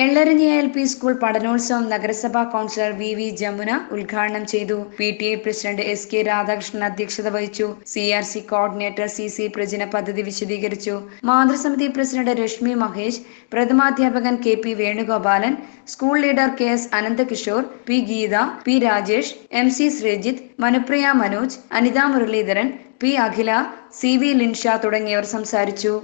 എള്ളരിഞ്ഞി LP school പഠനോത്സവം നഗരസഭാ councillor V Jamuna ഉദ്ഘാടനം ചെയ്തു. PTA പ്രസിഡന്റ് SK രാധാകൃഷ്ണൻ അധ്യക്ഷത വഹിച്ചു. CRC കോർഡിനേറ്റർ CC പ്രജിന പദ്ധതി വിശദീകരിച്ചു. മാതൃസമിതി president Rashmi Mahesh, പ്രഥമാധ്യാപകൻ KP Venugopalan, school leader KS അനന്തകിഷോർ, P Geetha, P Rajesh, MC Sreejith, Manupriya Manoj, Anitha Muraleedharan, P അഖില, CV ലിൻഷ തുടങ്ങിയവർ സംസാരിച്ചു.